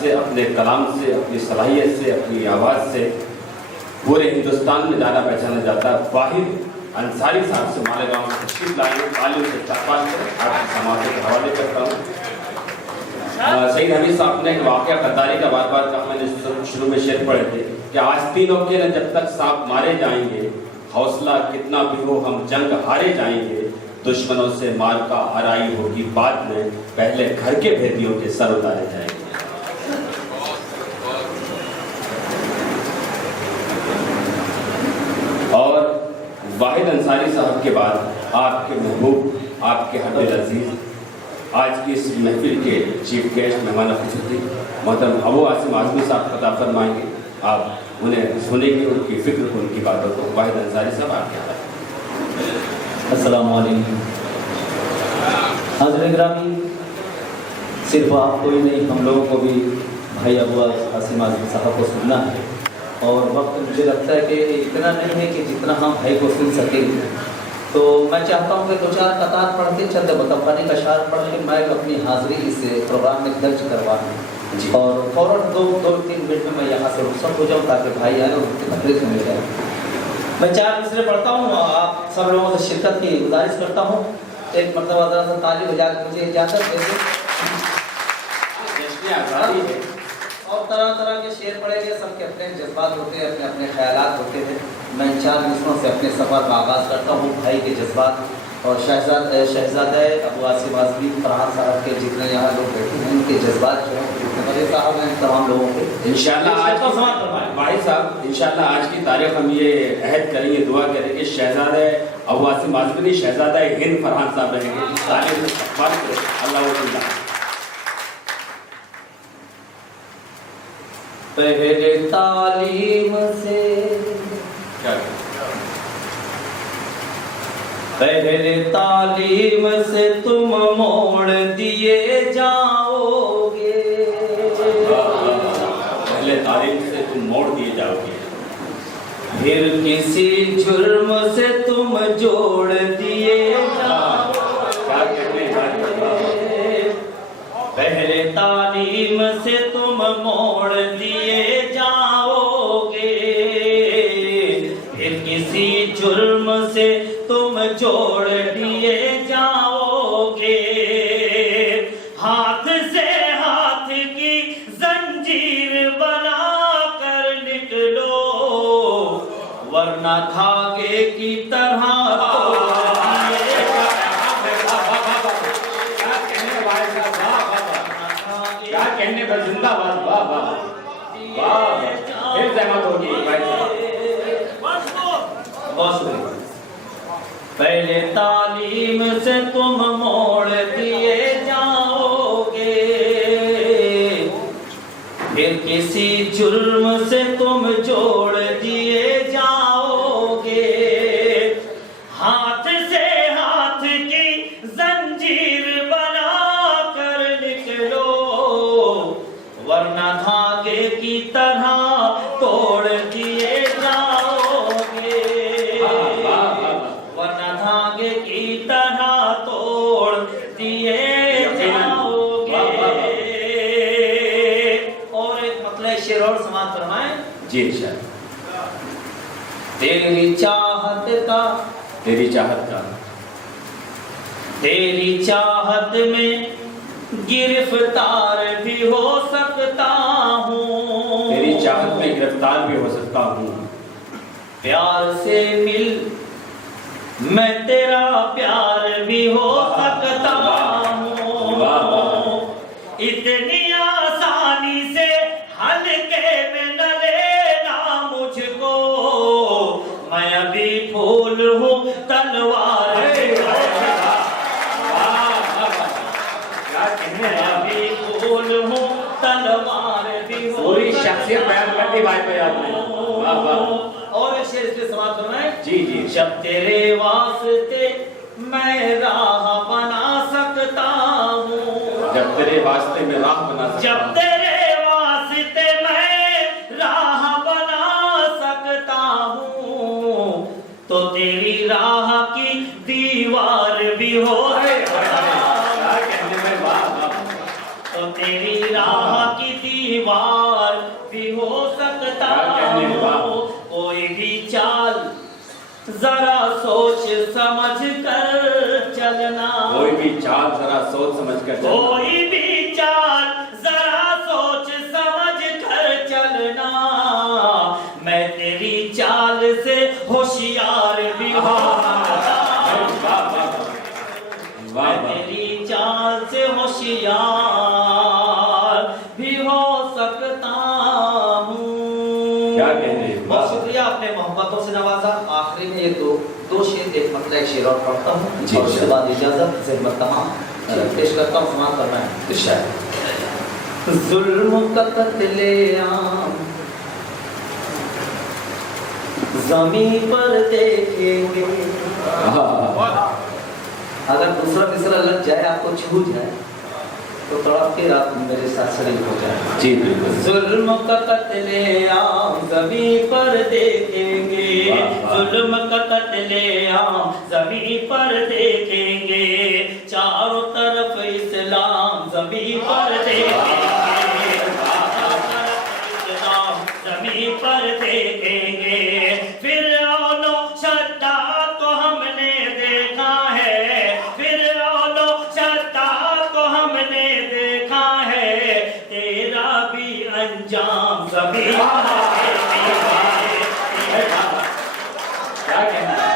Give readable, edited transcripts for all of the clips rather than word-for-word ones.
से, अपने कलाम से, अपनी सलाहियत से, अपनी आवाज़ से पूरे हिंदुस्तान में जाना पहचाना जाता है। वाहिद अंसारी साहब से मालेगांव में तशरीफ लाएंगे, तालियों से इस्तकबाल करें। आपकी समाअत के हवाले करता हूँ। सईद हमीद साहब ने एक वाक़या कतारी का बार बार कहा, मैंने शुरू में शेर पढ़े थे कि आस्तीनों के न जब तक सांप मारे जाएंगे, हौसला कितना भी हो हम जंग हारे जाएंगे। दुश्मनों से मार का आराई होगी बाद में, पहले घर के भेदियों के सर उतारे जाएंगे। और वाहिद अंसारी साहब के बाद आपके महबूब, आपके हबीब अजीज, आज की इस महफिल के चीफ गेस्ट मेहमान खुशूसी मोहतरम अबू आसिम आज़मी साहब खिताब फरमाएंगे। आप उन्हें सुनेंगे, उनकी फिक्र को, उनकी बातों को। वाहिद अंसारी साहब आपके हाथ। अस्सलाम वालेकुम। हाज़िर गिरामी, सिर्फ आपको ही नहीं, हम लोगों को भी भाई अबू आसिम आज़मी साहब को सुनना है। और वक्त मुझे लगता है कि इतना नहीं है कि जितना हम भाई को सुन सकेंगे। तो मैं चाहता हूँ कि दो चार कतार पढ़ के, चंद बतफ़ानी का शार पढ़ के मैं अपनी हाज़िरी इस प्रोग्राम में दर्ज करवा दूँ और फ़ौरन दो तीन मिनट में मैं यहाँ से रुखसत हो जाऊँ ताकि भाई आए उनकी तकलीफ मिल जाए। मैं 4 मिसरे पढ़ता हूँ, आप सब लोगों से शिरकत की गुजारिश करता हूँ। एक मरतबा ज़रा सा ताली बजा के मुझे इजाज़त दे दें। और तरह तरह के शेर पढ़ेंगे, सबके अपने जज्बात होते हैं, अपने अपने ख्यालात होते हैं। मैं 4 मिसरों से अपने सफ़र का आगाज़ करता हूँ। भाई के जज्बात और शहज़ादा अबू आसिम आज़मी फरहान साहब के जितने यहाँ लोग बैठे हैं, उनके जज्बात जो हैं, जितने साहब हैं, तमाम लोगों के इंशाअल्लाह आज का समाप्त करवाएं। भाई साहब, इंशाअल्लाह आज की तारीख हम ये अहद करेंगे, दुआ करेंगे, शहज़ादा अबू आसिम आज़मी शहज़ादा हिंद फरहान साहब रहेंगे। तारीफ अल्लाह। पहले तालीम से, पहले तालीम से तुम मोड़ दिए जाओगे, पहले तालीम से तुम मोड़ दिए जाओगे, फिर किसी जुर्म से तुम जोड़ दिए जाओगे। पहले तालीम से तुम मोड़ दिए जाओगे, फिर किसी जुर्म से तुम जोड़ दिए जाओगे। हाथ से हाथ की जंजीर बना कर निकलो, वरना धागे की तरह कहने पर जिंदाबाद। वाह वाह वाह, फिर सहमत होगी भाई साहब। पहले तालीम से तुम मोड़ दिए जाओगे, फिर किसी जुर्म से तुम जोड़ दिए जाओगे। हाथ से हाथ की जंजीर बना कर निकलो, वरना धागे की तरह तोड़ दिए जाओगे, वरना धागे की तरह तोड़ दिए जाओगे। और एक मतलब शेर और समाप्त फरमाएं जी शायद। तेरी चाहत का, तेरी चाहत का, तेरी चाहत में गिरफ्तार भी हो सकता हूँ, तेरी चाहत में गिरफ्तार भी हो सकता हूँ। प्यार से मिल मैं तेरा प्यार भी हो सकता हूँ। इतनी आसानी से हल्के में न लेना मुझको, मैं अभी फूल हूँ तलवार अभी फूल हूँ तलवार भी हो। पूरी शख्सियत बयान कर दी भाई पे आपने। वाह वाह। और एक शेर इसके समाप्त करना है जी जी। जब तेरे वास्ते मैं राह बना सकता हूँ, जब तेरे वास्ते में राह बना सकता जब तेरे वास्ते मैं राह बना सकता हूँ, तो तेरी राह की दीवार भी हो सकता, तो तेरी राह की वार भी हो सकता हूँ। कोई भी चाल जरा सोच समझ कर चलना, कोई भी चाल जरा सोच समझ कर चलना, कोई भी चाल जरा सोच समझ कर चलना। मैं तेरी चाल से होशियार भी हो सकता हूँ, मैं तेरी चाल से होशियार भी हो सकता हूँ। क्या कहने, बहुत शुक्रिया, आपने मोहब्बतों से नवाजा। आखिरी में ये दो शेर, एक मतलब एक शेर और पढ़ता हूँ और उसके बाद इजाजत ज़हमत तमाम पेश करता हूँ। समाप्त करना है। जुल्म का कत्लेआम ज़मीं पर देखेंगे। अगर दूसरा तीसरा लग जाए, आपको छू जाए, तो थोड़ा फिर आप मेरे साथ शरीक हो जाए। जी बिल्कुल। जुल्म का कत्लेआम ज़मीं पर देखेंगे, जुल्म का कत्लेआम ज़मीं पर देखेंगे, चारों तरफ इस्लाम ज़मीं पर देखेंगे, चारों तरफ इस्लाम ज़मीं पर देखेंगे। फिरऔन शद्दाद को हमने देखा है, फिरऔन शद्दाद को हमने देखा है, तेरा भी अंजाम ज़मीं पर देखेंगे। क्या कहना है?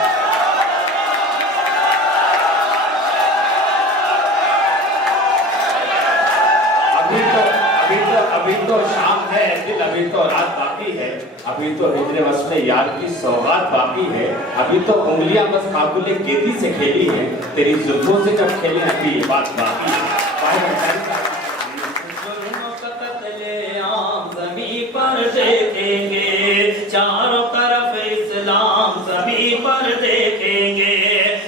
अभी तो शाम है दिल, अभी तो रात बाकी है, अभी तो हिजरे वस्ल यार की सौगात बाकी है, अभी तो उंगलियां बस काबुले गेदी से खेली है, तेरी जुल्फों से जब खेले अभी ये बात बाकी है। ज़मीं पर देखेंगे, चारों तरफ इस्लाम ज़मीं पर देखेंगे।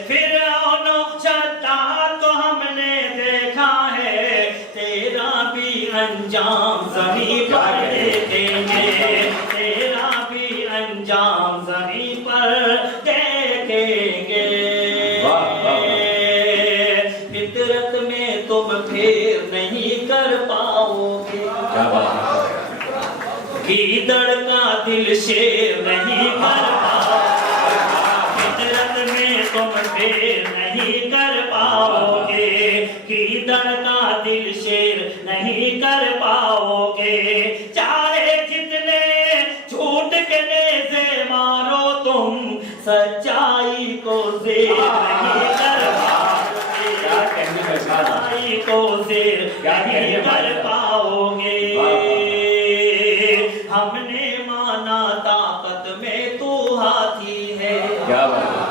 फिरऔन शद्दाद को हमने देखा है, तेरा भी अंजाम ज़मीं पर देखेंगे, तेरा भी अंजाम ज़मीं पर देखेंगे। फितरत में तुम फेर नहीं कर पाओगे, क्या बात है? गीदड़ का दिल शेर नहीं कर पाओगे, फितरत में तुम फेर नहीं कर पाओगे, गीदड़ का दिल शेर नहीं कर पाओगे। चाहे जितने झूठ के नेज़े मारो तुम, सच्चाई को ज़ेर नहीं कर पाओगे, सच्चाई को ज़ेर नहीं कर पाओगे। हमने माना ताकत में तू हाथी है, क्या बात है?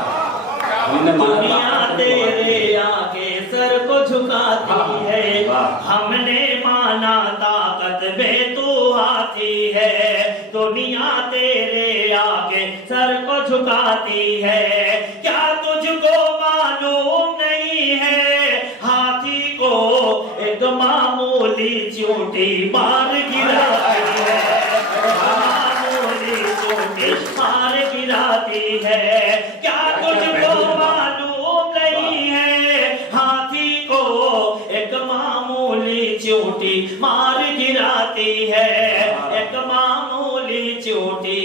हमने दुनिया तेरे आगे सर को झुकाती है, हमने माना ताकत में तू हाथी है, दुनिया तेरे आगे सर को झुकाती है। क्या तुझको मालूम नहीं है, हाथी को एक मामूली चोटी मार गिराती है, मामूली चोटी मार गिराती है। क्या तुझको मालूम नहीं है, हाथी को एक मामूली चोटी मार गिराती है, एक मामूली चोटी